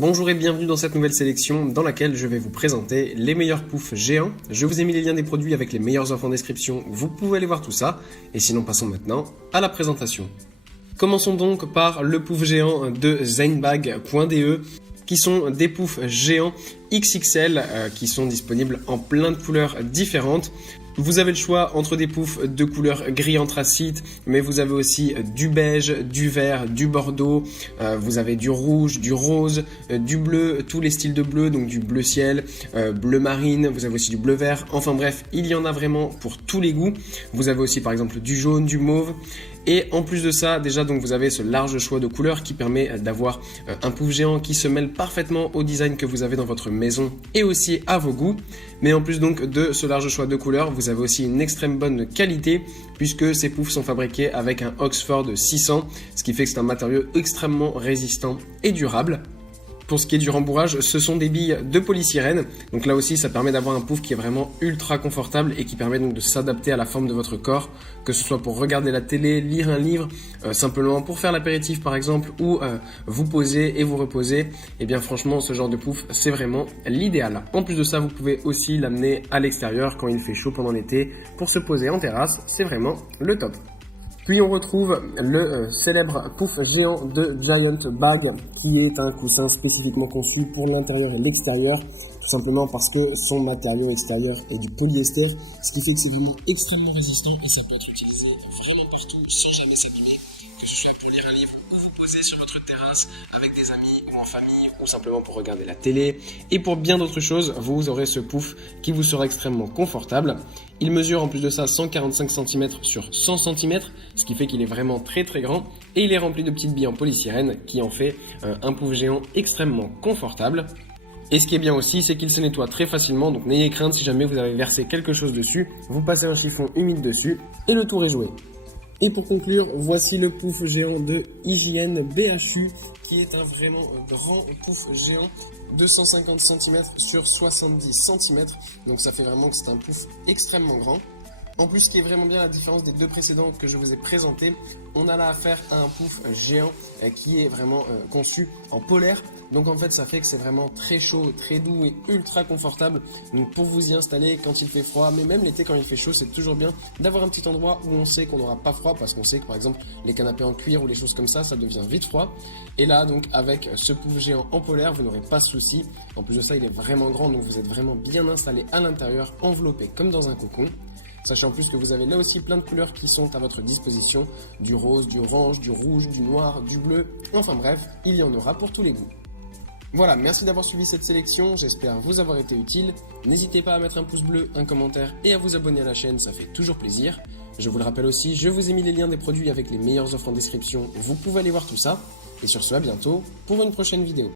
Bonjour et bienvenue dans cette nouvelle sélection dans laquelle je vais vous présenter les meilleurs poufs géants. Je vous ai mis les liens des produits avec les meilleures offres en description, vous pouvez aller voir tout ça. Et sinon passons maintenant à la présentation. Commençons donc par le pouf géant de Zeinbag.de qui sont des poufs géants XXL qui sont disponibles en plein de couleurs différentes. Vous avez le choix entre des poufs de couleur gris anthracite, mais vous avez aussi du beige, du vert, du bordeaux, vous avez du rouge, du rose, du bleu, tous les styles de bleu, donc du bleu ciel, bleu marine, vous avez aussi du bleu vert, enfin bref, il y en a vraiment pour tous les goûts. Vous avez aussi par exemple du jaune, du mauve. Et en plus de ça, déjà donc vous avez ce large choix de couleurs qui permet d'avoir un pouf géant qui se mêle parfaitement au design que vous avez dans votre maison et aussi à vos goûts. Mais en plus donc de ce large choix de couleurs, vous avez aussi une extrême bonne qualité puisque ces poufs sont fabriqués avec un Oxford 600, ce qui fait que c'est un matériau extrêmement résistant et durable. Pour ce qui est du rembourrage, ce sont des billes de polystyrène. Donc là aussi, ça permet d'avoir un pouf qui est vraiment ultra confortable et qui permet donc de s'adapter à la forme de votre corps, que ce soit pour regarder la télé, lire un livre, simplement pour faire l'apéritif par exemple, ou vous poser et vous reposer. Et bien franchement, ce genre de pouf, c'est vraiment l'idéal. En plus de ça, vous pouvez aussi l'amener à l'extérieur quand il fait chaud pendant l'été pour se poser en terrasse. C'est vraiment le top. Puis on retrouve le célèbre pouf géant de Giant Bag qui est un coussin spécifiquement conçu pour l'intérieur et l'extérieur, tout simplement parce que son matériau extérieur est du polyester, ce qui fait que c'est vraiment extrêmement résistant et ça peut être utilisé vraiment partout sans jamais s'abîmer, que ce soit pour lire un livre ou vous poser sur votre terrasse avec des amis ou en famille ou simplement pour regarder la télé. Et pour bien d'autres choses, vous aurez ce pouf qui vous sera extrêmement confortable. Il mesure en plus de ça 145 cm sur 100 cm, ce qui fait qu'il est vraiment très grand et il est rempli de petites billes en polystyrène qui en fait un pouf géant extrêmement confortable. Et ce qui est bien aussi, c'est qu'il se nettoie très facilement, donc n'ayez crainte si jamais vous avez versé quelque chose dessus, vous passez un chiffon humide dessus et le tour est joué. Et pour conclure, voici le pouf géant de Hygiène BHU qui est un vraiment grand pouf géant de 150 cm sur 70 cm. Donc ça fait vraiment que c'est un pouf extrêmement grand. En plus, ce qui est vraiment bien, la différence des deux précédents que je vous ai présentés, on a là affaire à un pouf géant qui est vraiment conçu en polaire. Donc en fait, ça fait que c'est vraiment très chaud, très doux et ultra confortable. Donc pour vous y installer quand il fait froid, mais même l'été quand il fait chaud, c'est toujours bien d'avoir un petit endroit où on sait qu'on n'aura pas froid parce qu'on sait que par exemple les canapés en cuir ou les choses comme ça devient vite froid. Et là donc avec ce pouf géant en polaire, vous n'aurez pas de souci. En plus de ça, il est vraiment grand, donc vous êtes vraiment bien installé à l'intérieur, enveloppé comme dans un cocon. Sachez en plus que vous avez là aussi plein de couleurs qui sont à votre disposition, du rose, du orange, du rouge, du noir, du bleu, enfin bref, il y en aura pour tous les goûts. Voilà, merci d'avoir suivi cette sélection, j'espère vous avoir été utile. N'hésitez pas à mettre un pouce bleu, un commentaire et à vous abonner à la chaîne, ça fait toujours plaisir. Je vous le rappelle aussi, je vous ai mis les liens des produits avec les meilleures offres en description, vous pouvez aller voir tout ça. Et sur ce, à bientôt pour une prochaine vidéo.